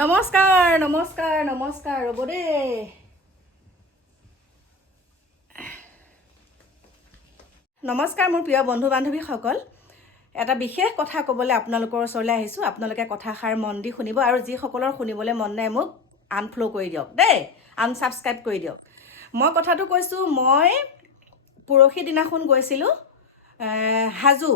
নমস্কাৰ নমস্কাৰ নমস্কাৰ ৰ'ব দেই নমস্কাৰ মোৰ প্ৰিয় বন্ধু বান্ধৱীসকল এটা বিশেষ কথা ক'বলৈ আপোনালোকৰ ওচৰলৈ আহিছোঁ। আপোনালোকে কথাষাৰ মন দি শুনিব আৰু যিসকলৰ শুনিবলৈ মন নাই মোক আনফ্ল' কৰি দিয়ক দেই আনছাবস্ক্ৰাইব কৰি দিয়ক। মই কথাটো কৈছোঁ মই পৰহি দিনাখন গৈছিলোঁ হাজো।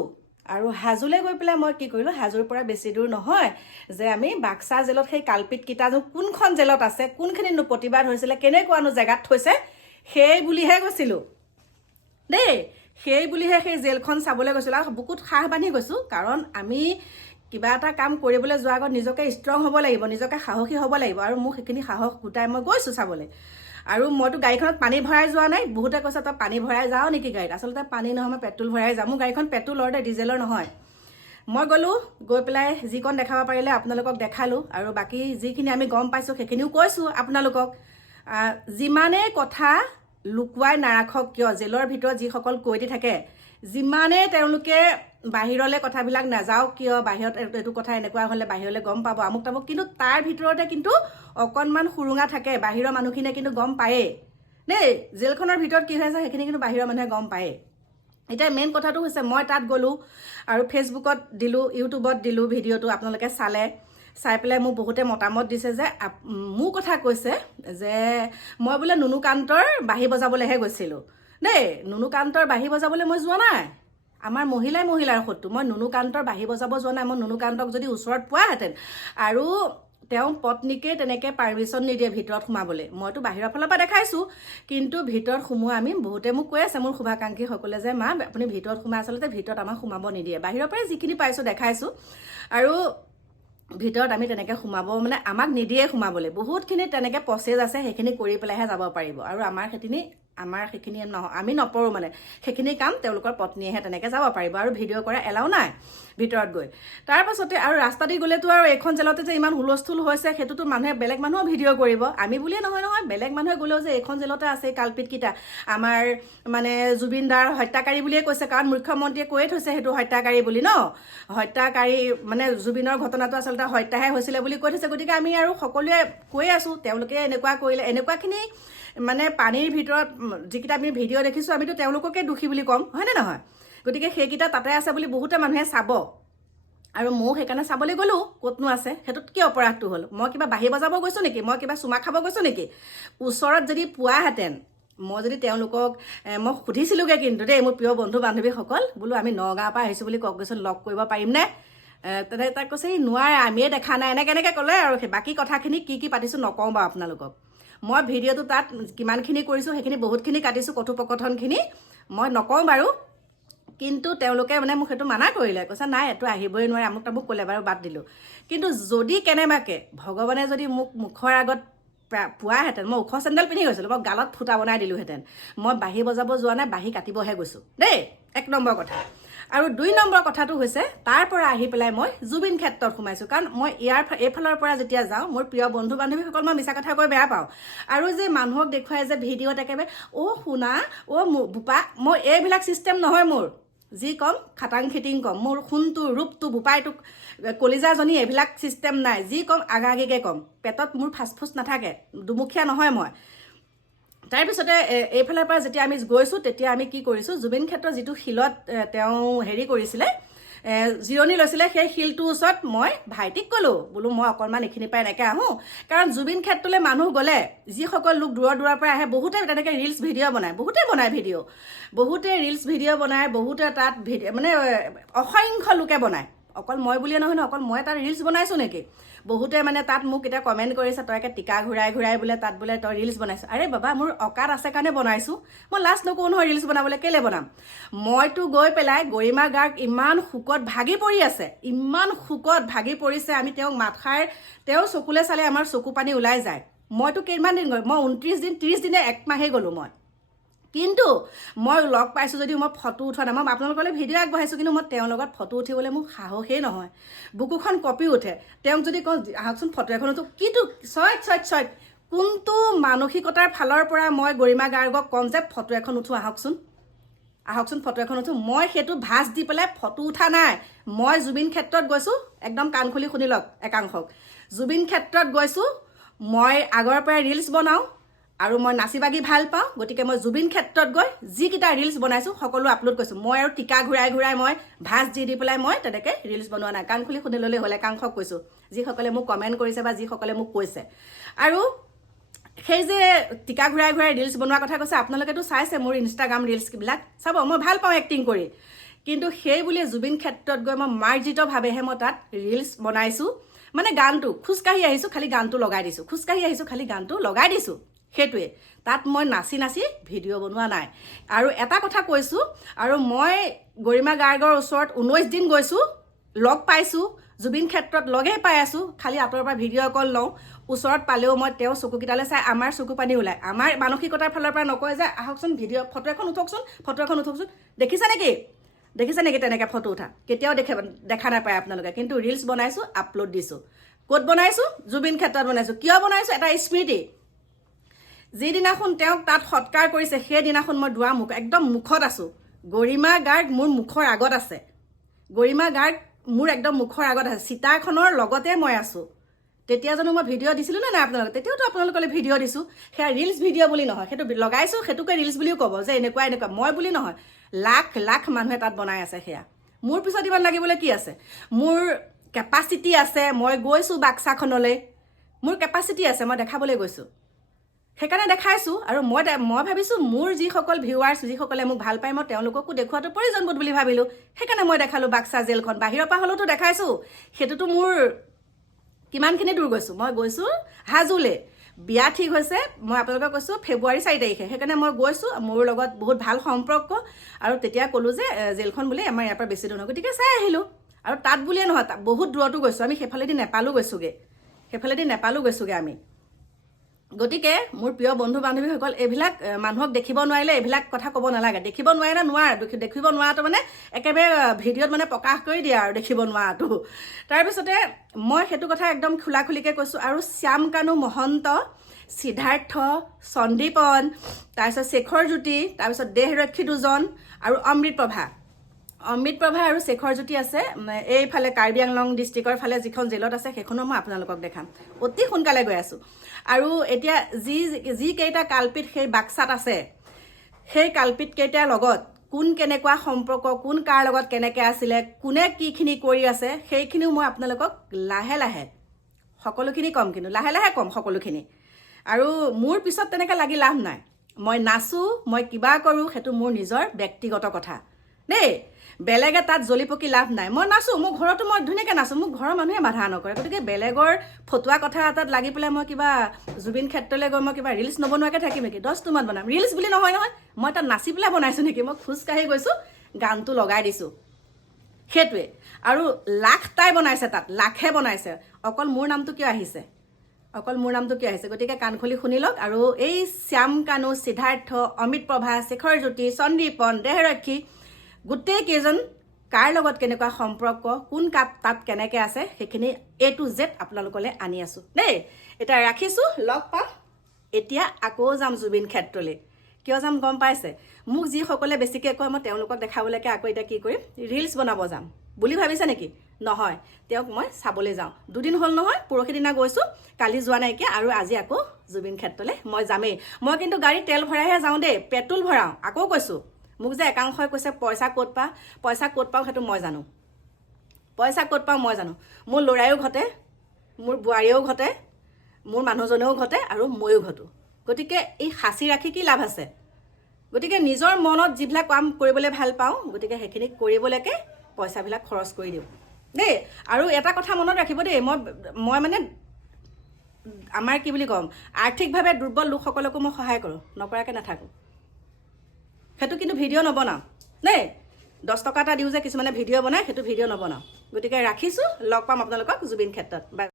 আৰু হাজোলৈ গৈ পেলাই মই কি কৰিলোঁ হাজোৰ পৰা বেছি দূৰ নহয় যে আমি বাক্সা জেলত সেই কালপিতকেইটানো কোনখন জেলত আছে কোনখিনিতনো প্ৰতিবাদ হৈছিলে কেনেকুৱানো জেগাত থৈছে সেই বুলিহে গৈছিলোঁ দেই সেই বুলিহে সেই জেলখন চাবলৈ গৈছিলোঁ আৰু বুকুত সাহ বান্ধি গৈছোঁ কাৰণ আমি কিবা এটা কাম কৰিবলৈ যোৱাৰ আগত নিজকে ষ্ট্ৰং হ'ব লাগিব নিজকে সাহসী হ'ব লাগিব আৰু মোক সেইখিনি সাহস গোটাই মই গৈছোঁ চাবলৈ। আৰু মইতো গাড়ীখনত পানী ভৰাই যোৱা নাই বহুতে কৈছে তই পানী ভৰাই যাওঁ নেকি গাড়ীত? আচলতে পানী নহয় মই পেট্ৰল ভৰাই যাওঁ। মোৰ গাড়ীখন পেট্ৰলৰ দে ডিজেলৰ নহয়। মই গ'লোঁ গৈ পেলাই যিকণ দেখাব পাৰিলে আপোনালোকক দেখালোঁ আৰু বাকী যিখিনি আমি গম পাইছোঁ সেইখিনিও কৈছোঁ আপোনালোকক। যিমানেই কথা লুকুৱাই নাৰাখক কিয় জেলৰ ভিতৰত যিসকল কৈদি থাকে যিমানেই তেওঁলোকে বাহিৰলৈ কথাবিলাক নাযাওক কিয়? বাহিৰত এইটো- কথা এনেকুৱা হ'লে বাহিৰলৈ গম পাব আমুক তামুক। কিন্তু তাৰ ভিতৰতে কিন্তু অকণমান সুৰুঙা থাকে বাহিৰৰ মানুহখিনিয়ে কিন্তু গম পায়েই। দেই জেলখনৰ ভিতৰত কি হৈ আছে সেইখিনি কিন্তু বাহিৰৰ মানুহে গম পায়েই। এতিয়া মেইন কথাটো হৈছে মই তাত গ'লোঁ আৰু ফেচবুকত দিলোঁ ইউটিউবত দিলোঁ ভিডিঅ'টো আপোনালোকে চালে। চাই পেলাই মোক বহুতে মতামত দিছে যে মোৰ কথা কৈছে যে মই বোলে নুনুকান্তৰ বাঁহী বজাবলৈহে গৈছিলোঁ। দেই নুনুকান্তৰ বাঁহী বজাবলৈ মই যোৱা নাই। আমাৰ মহিলাই মহিলাৰ শত্ৰু। মই নুনুকান্তৰ বাঁহী বজাব যোৱা নাই মই নুনুকান্তক যদি ওচৰত পোৱাহেঁতেন। আৰু তেওঁ পত্নীকে তেনেকৈ পাৰ্মিশ্যন নিদিয়ে ভিতৰত সোমাবলৈ। মইতো বাহিৰৰ ফালৰ পৰা দেখাইছোঁ কিন্তু ভিতৰত সোমোৱা আমি বহুতে মোক কৈ আছে মোৰ শুভাকাংক্ষীসকলে যে মা আপুনি ভিতৰত সোমাই আচলতে ভিতৰত আমাক সোমাব নিদিয়ে। বাহিৰৰ পৰাই যিখিনি পাইছোঁ দেখাইছোঁ। আৰু ভিতৰত আমি তেনেকৈ সোমাব মানে আমাক নিদিয়ে সোমাবলৈ। বহুতখিনি তেনেকৈ প্ৰচেছ আছে সেইখিনি কৰি পেলাইহে যাব পাৰিব। আৰু আমাৰ সেইখিনি আমাৰ সেইখিনি নহয় আমি নপৰোঁ মানে। সেইখিনি কাম তেওঁলোকৰ পত্নীয়েহে তেনেকৈ যাব পাৰিব আৰু ভিডিঅ' কৰা এলাও নাই ভিতৰত গৈ। তাৰপাছতে আৰু ৰাস্তা দি গ'লেতো আৰু এইখন জেলতে যে ইমান হুলস্থুল হৈছে সেইটোতো মানুহে বেলেগ মানুহো ভিডিঅ' কৰিব। আমি বুলিয়ে নহয় নহয় বেলেগ মানুহে গ'লেও যে এইখন জেলতে আছে এই কালপিতকেইটা আমাৰ মানে জুবিন দাৰ হত্যাকাৰী বুলিয়ে কৈছে কাৰণ মুখ্যমন্ত্ৰীয়ে কৈয়ে থৈছে সেইটো হত্যাকাৰী বুলি ন? হত্যাকাৰী মানে জুবিনৰ ঘটনাটো আচলতে হত্যাহে হৈছিলে বুলি কৈ থৈছে। গতিকে আমি আৰু সকলোৱে কৈ আছোঁ তেওঁলোকে এনেকুৱা কৰিলে এনেকুৱাখিনি মানে পানীৰ ভিতৰত যিকেইটা আমি ভিডিঅ' দেখিছোঁ আমিতো তেওঁলোককে দোষী বুলি ক'ম হয়নে নহয়? গতিকে সেইকেইটা তাতে আছে বুলি বহুতে মানুহে চাব। আৰু ময়ো সেইকাৰণে চাবলৈ গ'লোঁ ক'তনো আছে? সেইটোত কি অপৰাধটো হ'ল? মই কিবা বাঢ়ি বজাব গৈছোঁ নেকি? মই কিবা চুমা খাব গৈছোঁ নেকি? ওচৰত যদি পোৱাহেঁতেন মই যদি তেওঁলোকক মই সুধিছিলোঁগৈ কিন্তু দেই মোৰ প্ৰিয় বন্ধু বান্ধৱীসকল বোলো আমি নগাঁৱৰ পৰা আহিছোঁ বুলি কওকচোন লগ কৰিব পাৰিমনে? তেনে তাক কৈছে নোৱাৰে আমিয়ে দেখা নাই। এনেকৈ এনেকৈ ক'লে আৰু বাকী কথাখিনি কি কি পাতিছোঁ নকওঁ বাৰু আপোনালোকক। মই ভিডিঅ'টো তাত কিমানখিনি কৰিছোঁ সেইখিনি বহুতখিনি কাটিছোঁ কথোপকথনখিনি। মই নকওঁ বাৰু কিন্তু তেওঁলোকে মানে মোক সেইটো মানা কৰিলে। কৈছে নাই এইটো আহিবই নোৱাৰে। আমুক তামুক ক'লে বাৰু বাদ দিলোঁ। কিন্তু যদি কেনেবাকৈ ভগৱানে যদি মোক মুখৰ আগত পোৱাহেঁতেন মই ওখ চেণ্ডেল পিন্ধি গৈছিলোঁ মই গালত ফুটা বনাই দিলোঁহেঁতেন। মই বাঁহী বজাব যোৱা নাই বাঁহী কাটিবহে গৈছোঁ। দেই এক নম্বৰ কথা। আৰু দুই নম্বৰ কথাটো হৈছে তাৰ পৰা আহি পেলাই মই জুবিন ক্ষেত্ৰত সোমাইছোঁ। কাৰণ মই ইয়াৰ এইফালৰ পৰা যেতিয়া যাওঁ মোৰ প্ৰিয় বন্ধু বান্ধৱীসকল মই মিছা কথা কৈ বেয়া পাওঁ। আৰু যে মানুহক দেখুৱাই যে ভিডিঅ'ত একেবাৰে অ' শুনা অ' বোপা মই এইবিলাক ছিষ্টেম নহয় মোৰ। যি ক'ম খাটাং খিটিং ক'ম। মোৰ সোণটো ৰূপটো বোপাইটো কলিজাজনী এইবিলাক ছিষ্টেম নাই। যি ক'ম আগাগিকৈ ক'ম। পেটত মোৰ ফাচফুচ নাথাকে। দুমুখীয়া নহয় মই। তাৰপিছতে এইফালৰ পৰা যেতিয়া আমি গৈছোঁ তেতিয়া আমি কি কৰিছোঁ জুবিন ক্ষেত্ৰৰ যিটো শিলত তেওঁ হেৰি কৰিছিলে জিৰণি লৈছিলে সেই শিলটোৰ ওচৰত মই ভাইটিক ক'লোঁ বোলো মই অকণমান এইখিনিৰ পৰা এনেকৈ আহোঁ। কাৰণ জুবিন ক্ষেত্ৰলৈ মানুহ গ'লে যিসকল লোক দূৰৰ দূৰৰ পৰা আহে বহুতে তেনেকৈ ৰিলচ ভিডিঅ' বনায় বহুতে বনায় ভিডিঅ' বহুতে ৰিলচ ভিডিঅ' বনায় বহুতে তাত ভিডিঅ' মানে অসংখ্য লোকে বনায়। অকল মই বুলিয়ে নহয় ন অকল মই তাত ৰিলচ বনাইছোঁ নেকি? বহুতে মানে তাত মোক এতিয়া কমেণ্ট কৰিছে তই একে টিকা ঘূৰাই ঘূৰাই বোলে তাত বোলে তই ৰিলচ বনাইছোঁ। আৰে বাবা মোৰ অকাত আছে কাৰণে বনাইছোঁ। মই লাষ্ট নকওঁ নহয় ৰিলচ বনাবলৈ কেলৈ বনাম? মইতো গৈ পেলাই গৰিমা গাৰ্গ ইমান শোকত ভাগি পৰি আছে ইমান শোকত ভাগি পৰিছে আমি তেওঁক মাতষাৰ তেওঁ চকুলৈ চালে আমাৰ চকু পানী ওলাই যায়। মইতো কেইমান দিন গ'ল মই ঊনত্ৰিছ দিন ত্ৰিছ দিনে এক মাহেই গ'লোঁ মই। কিন্তু মই লগ পাইছোঁ যদিও মই ফটো উঠোৱা নাই মই আপোনালোকলৈ ভিডিঅ' আগবঢ়াইছোঁ কিন্তু মই তেওঁৰ লগত ফটো উঠিবলৈ মোৰ সাহসেই নহয়। বুকুখন কঁপি উঠে তেওঁক যদি কওঁ আহকচোন ফটো এখন উঠো কিটো ছয়ত ছয়ত ছয়ত কোনটো মানসিকতাৰ ফালৰ পৰা মই গৰিমা গাৰ্গক ক'ম যে ফটো এখন উঠো আহকচোন। আহকচোন ফটো এখন উঠো। মই সেইটো ভাজ দি পেলাই ফটো উঠা নাই। মই জুবিন ক্ষেত্ৰত গৈছোঁ একদম কাণ খুলি শুনি লওক একাংশক। জুবিন ক্ষেত্ৰত গৈছোঁ মই আগৰ পৰাই ৰিলচ বনাওঁ আৰু মই নাচি বাগি ভাল পাওঁ গতিকে মই জুবিন ক্ষেত্ৰত গৈ যিকেইটা ৰিলচ বনাইছোঁ সকলো আপলোড কৰিছোঁ। মই আৰু টিকা ঘূৰাই ঘূৰাই মই ভাজ দি দি পেলাই মই তেনেকৈ ৰিলচ বনোৱা নাই। কাণ খুলি শুনি ল'লেই হ'ল একাংশক কৈছোঁ। যিসকলে মোক কমেণ্ট কৰিছে বা যিসকলে মোক কৈছে। আৰু সেই যে টিকা ঘূৰাই ঘূৰাই ৰিলচ বনোৱাৰ কথা কৈছে আপোনালোকেতো চাইছে মোৰ ইনষ্টাগ্ৰাম ৰিলচবিলাক চাব মই ভাল পাওঁ এক্টিং কৰি। কিন্তু সেই বুলি জুবিন ক্ষেত্ৰত গৈ মই মাৰ্জিতভাৱেহে মই তাত ৰিলচ বনাইছোঁ। মানে গানটো খোজকাঢ়ি আহিছোঁ খালি গানটো লগাই দিছোঁ। খোজকাঢ়ি আহিছোঁ খালি গানটো লগাই দিছোঁ। সেইটোৱে। তাত মই নাচি নাচি ভিডিঅ' বনোৱা নাই। আৰু এটা কথা কৈছোঁ আৰু মই গৰিমা গাৰ্গৰ ওচৰত ঊনৈছ দিন গৈছোঁ লগ পাইছোঁ জুবিন ক্ষেত্ৰত লগেই পাই আছোঁ খালি আঁতৰৰ পৰা ভিডিঅ' কল লওঁ ওচৰত পালেও মই তেওঁৰ চকুকেইটালৈ চাই আমাৰ চকু পানী ওলায়। আমাৰ মানসিকতাৰ ফালৰ পৰা নকয় যে আহকচোন ভিডিঅ' ফটো এখন উঠকচোন ফটো এখন উঠকচোন। দেখিছা নেকি? দেখিছে নেকি তেনেকৈ ফটো উঠা? কেতিয়াও দেখে দেখা নাপায় আপোনালোকে। কিন্তু ৰিলচ বনাইছোঁ আপলোড দিছোঁ। ক'ত বনাইছোঁ? জুবিন ক্ষেত্ৰত বনাইছোঁ। কিয় বনাইছোঁ? এটা স্মৃতি। যিদিনাখন তেওঁক তাত সৎকাৰ কৰিছে সেইদিনাখন মই দুৱাৰ মুখ একদম মুখত আছোঁ। গৰিমা গাৰ্গ মোৰ মুখৰ আগত আছে। গৰিমা গাৰ্গ মোৰ একদম মুখৰ আগত আছে। চিতাৰখনৰ লগতে মই আছোঁ। তেতিয়া জানো মই ভিডিঅ' দিছিলোঁ নে নাই আপোনালোকে? তেতিয়াওতো আপোনালোকলৈ ভিডিঅ' দিছোঁ। সেয়া ৰিলচ ভিডিঅ' বুলি নহয়। সেইটো লগাইছোঁ সেইটোকে ৰিলচ বুলিও ক'ব যে এনেকুৱা এনেকুৱা। মই বুলি নহয়। লাখ লাখ মানুহে তাত বনাই আছে সেয়া। মোৰ পিছত ইমান লাগিবলৈ কি আছে? মোৰ কেপাচিটি আছে। মই গৈছোঁ বাক্সাখনলৈ। মোৰ কেপাচিটি আছে। মই দেখাবলৈ গৈছোঁ। সেইকাৰণে দেখাইছোঁ আৰু মই মই ভাবিছোঁ মোৰ যিসকল ভিউৱাৰ্ছ যিসকলে মোক ভাল পায় মই তেওঁলোককো দেখুৱাটো প্ৰয়োজনবোধ বুলি ভাবিলোঁ। সেইকাৰণে মই দেখালোঁ বাক্সা জেলখন। বাহিৰৰ পৰা হ'লেওতো দেখাইছোঁ। সেইটোতো মোৰ কিমানখিনি দূৰ গৈছোঁ? মই গৈছোঁ হাজোলৈ। বিয়া ঠিক হৈছে মই আপোনালোকক কৈছোঁ ফেব্ৰুৱাৰী চাৰি তাৰিখে। সেইকাৰণে মই গৈছোঁ মোৰ লগত বহুত ভাল সম্পৰ্ক আৰু তেতিয়া ক'লোঁ যে জেলখন বোলে আমাৰ ইয়াৰ পৰা বেছি দূৰ নহয়। গতিকে চাই আহিলোঁ। আৰু তাত বুলিয়ে নহয় বহুত দূৰতো গৈছোঁ। আমি সেইফালেদি নেপালো গৈছোঁগৈ। সেইফালেদি নেপালো গৈছোঁগৈ আমি। গতিকে মোৰ প্ৰিয় বন্ধু বান্ধৱীসকল এইবিলাক মানুহক দেখিব নোৱাৰিলে এইবিলাক কথা ক'ব নালাগে। দেখিব নোৱাৰে দেখি- দেখিব নোৱাৰাটো মানে একেবাৰে ভিডিঅ'ত মানে প্ৰকাশ কৰি দিয়ে আৰু দেখিব নোৱাৰাটো। তাৰপিছতে মই সেইটো কথা একদম খোলা খুলিকৈ কৈছোঁ আৰু শ্যাম কানু মহন্ত সিদ্ধাৰ্থ সন্দীপন তাৰপিছত শেখৰ জ্যোতি তাৰপিছত দেহৰক্ষী দুজন আৰু অমৃত প্ৰভা। অমৃত প্ৰভা আৰু শেখৰ জ্যোতি আছে। এইফালে কাৰ্বি আংলং ডিষ্ট্ৰিক্টৰ ফালে যিখন জেলত আছে সেইখনো মই আপোনালোকক দেখাম। অতি সোনকালে গৈ আছোঁ। আৰু এতিয়া যি যিকেইটা কালপিত সেই বাক্সাত আছে সেই কালপিত কেইটাৰ লগত কোন কেনেকুৱা সম্পৰ্ক কোন কাৰ লগত কেনেকৈ আছিলে কোনে কিখিনি কৰি আছে সেইখিনিও মই আপোনালোকক লাহে লাহে সকলোখিনি ক'ম কিন্তু লাহে লাহে ক'ম সকলোখিনি। আৰু মোৰ পিছত তেনেকৈ লাগি লাভ নাই। মই নাচোঁ মই কিবা কৰোঁ সেইটো মোৰ নিজৰ ব্যক্তিগত কথা। দেই বেলেগে তাত জ্বলি পকি লাভ নাই। মই নাচোঁ মোৰ ঘৰতো মই ধুনীয়াকৈ নাচোঁ মোক ঘৰৰ মানুহে বাধা নকৰে। গতিকে বেলেগৰ ফটুৱা কথা এটাত লাগি পেলাই মই কিবা জুবিন ক্ষেত্ৰলৈ গৈ মই কিবা ৰিলচ নবনোৱাকৈ থাকিম নেকি? দহ টুমান বনাম। ৰিলচ বুলি নহয় নহয়। মই তাত নাচি পেলাই বনাইছোঁ নেকি? মই খোজকাঢ়ি গৈছোঁ গানটো লগাই দিছোঁ। সেইটোৱে। আৰু লাখটাই বনাইছে তাত লাখে বনাইছে। অকল মোৰ নামটো কিয় আহিছে? অকল মোৰ নামটো কিয় আহিছে? গতিকে কাণ খুলি শুনি লওক। আৰু এই শ্যাম কানু সিদ্ধাৰ্থ অমিত প্ৰভা শেখৰ জ্যোতি সন্দীপন দেহৰক্ষী গোটেই কেইজন কাৰ লগত কেনেকুৱা সম্পৰ্ক কোন কাত তাত কেনেকৈ আছে সেইখিনি এ টু জেড আপোনালোকলৈ আনি আছোঁ। দেই এতিয়া ৰাখিছোঁ লগ পাম। এতিয়া আকৌ যাম জুবিন ক্ষেত্ৰলৈ। কিয় যাম গম পাইছে? মোক যিসকলে বেছিকৈ কয় মই তেওঁলোকক দেখাবলৈকে আকৌ এতিয়া কি কৰিম? ৰিলচ বনাব যাম। বুলি ভাবিছে নেকি? নহয় তেওঁক মই চাবলৈ যাওঁ। দুদিন হ'ল নহয় পৰহি দিনা গৈছোঁ কালি যোৱা নাইকিয়া আৰু আজি আকৌ জুবিন ক্ষেত্ৰলৈ মই যামেই। মই কিন্তু গাড়ীত তেল ভৰাইহে যাওঁ দেই পেট্ৰল ভৰাওঁ আকৌ কৈছোঁ। মোক যে একাংশই কৈছে পইচা ক'ত পা? পইচা ক'ত পাওঁ সেইটো মই জানো। পইচা ক'ত পাওঁ মই জানো। মোৰ ল'ৰায়ো ঘটে মোৰ বোৱাৰীয়েও ঘটে মোৰ মানুহজনেও ঘটে আৰু ময়ো ঘটো। গতিকে এই সাঁচি ৰাখি কি লাভ আছে? গতিকে নিজৰ মনত যিবিলাক কাম কৰিবলৈ ভাল পাওঁ গতিকে সেইখিনি কৰিবলৈকে পইচাবিলাক খৰচ কৰি দিওঁ। দেই আৰু এটা কথা মনত ৰাখিব দেই মই মই মানে আমাৰ কি বুলি ক'ম আৰ্থিকভাৱে দুৰ্বল লোকসকলকো মই সহায় কৰোঁ নকৰাকৈ নাথাকোঁ। সেইটো কিন্তু ভিডিঅ' নবনাওঁ। দেই দহ টকা এটা দিওঁ যে কিছুমানে ভিডিঅ' বনায় সেইটো ভিডিঅ' নবনাওঁ। গতিকে ৰাখিছোঁ, লগ পাম আপোনালোকক জুবিন ক্ষেত্ৰত। বাই।